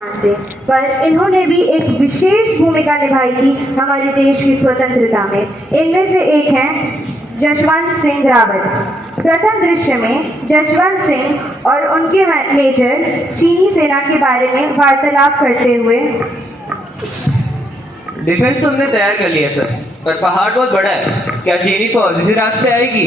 थे, पर इन्होंने भी एक विशेष भूमिका निभाई थी हमारे देश की स्वतंत्रता में। इनमें से एक हैं जसवंत सिंह रावत। प्रथम दृश्य में जसवंत सिंह और उनके मेजर चीनी सेना के बारे में वार्तालाप करते हुए। डिफेंस तो हमने तैयार कर लिया सर, पर पहाड़ बहुत बड़ा है, क्या चीनी फौज इसी रास्ते आएगी?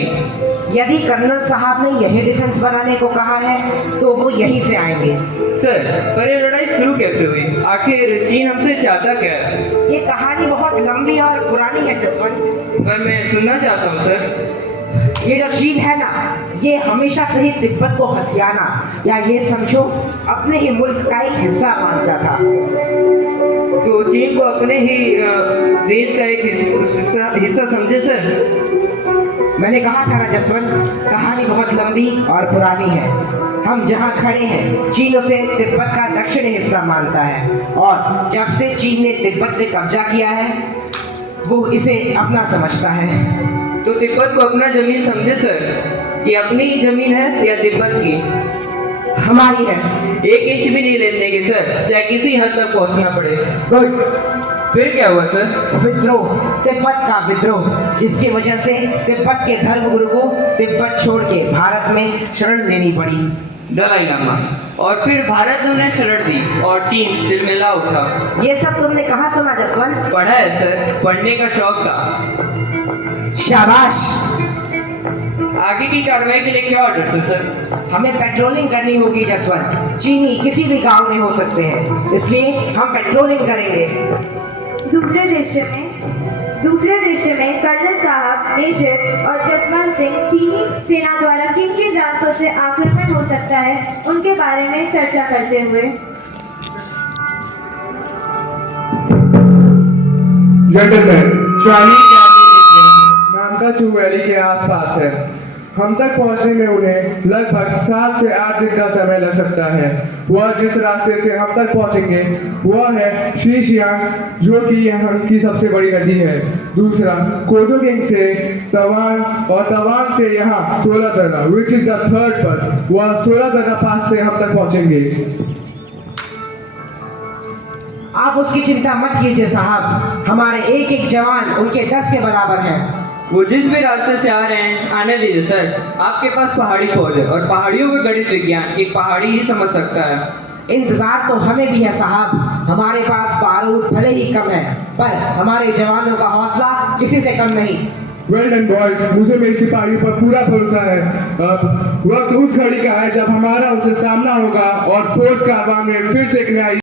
यदि कर्नल साहब ने यही डिफेंस बनाने को कहा है तो वो यहीं से आएंगे। सर, पर ये लड़ाई शुरू कैसे हुई? आखिर चीन हमसे चाहता क्या है? ये कहानी बहुत लंबी और पुरानी है जसवंत। पर मैं सुनना चाहता हूँ सर। ये जो चीन है ना, ये हमेशा से ही तिब्बत को हथियाना या ये समझो अपने ही मुल्क का एक हिस्सा मानता था। तो चीन को अपने ही देश का एक हिस्सा समझे सर? मैंने कहा था ना जसवंत, कहानी बहुत लंबी और पुरानी है। हम जहाँ खड़े हैं चीन उसे तिब्बत का दक्षिणी हिस्सा मानता है, और जब से चीन ने तिब्बत पे कब्जा किया है वो इसे अपना समझता है। तो तिब्बत को अपना जमीन समझे सर? ये अपनी जमीन है या तिब्बत की? हमारी है। एक इंच भी नहीं लेने देंगे सर, चाहे किसी हद तक पहुंचना पड़े। गुड। फिर क्या हुआ सर? विद्रोह, तिब्बत का विद्रोह, जिसकी वजह से तिब्बत के धर्मगुरु को तिब्बत छोड़ के भारत में शरण लेनी पड़ी। दलाई लामा। और फिर भारत ने उन्हें शरण दी और चीन तिलमिला उठा। ये सब तुमने कहाँ सुना जसवंत? पढ़ा है सर, पढ़ने का शौक था। शाबाश। आगे की कार्रवाई के लिए क्या ऑर्डर थे सर? हमें पेट्रोलिंग करनी होगी जसवंत। चीनी किसी भी गांव में हो सकते हैं, इसलिए हम पेट्रोलिंग करेंगे। दूसरे दृश्य में कर्नल साहब, मेजर और जसवंत सिंह चीनी सेना द्वारा किन किन रास्तों से आक्रमण हो सकता है उनके बारे में चर्चा करते हुए। जेंटलमैन, चाइनीज नामकाचू वैली के आसपास है। हम तक पहुंचने में उन्हें लगभग 7 से 8 दिन का समय लग सकता है। वह जिस रास्ते से हम तक पहुंचेंगे वह है शीशियांग, जो कि यहाँ की सबसे बड़ी नदी है। दूसरा कोजोगेंग से तवांग, और तवांग से यहाँ 16 दर्रा, which is the third pass. वह 16 दर्रा पास से हम तक पहुंचेंगे। आप उसकी चिंता मत कीजिए साहब, हमारे एक एक जवान उनके 10 के बराबर हैं। वो जिस भी रास्ते से आ रहे हैं आने दीजिए सर। आपके पास पहाड़ी फौज है, और पहाड़ियों का गणित विज्ञान एक पहाड़ी ही समझ सकता है। इंतजार तो हमें भी है साहब। हमारे पास बारूद भले ही कम है, पर हमारे जवानों का हौसला किसी से कम नहीं। वेल डन बॉयज, मुझे मेरी सिपाही पर पूरा भरोसा है। अब वक्त उस घड़ी का है जब हमारा उनसे सामना होगा और फोर्ट का में फिर से एक नया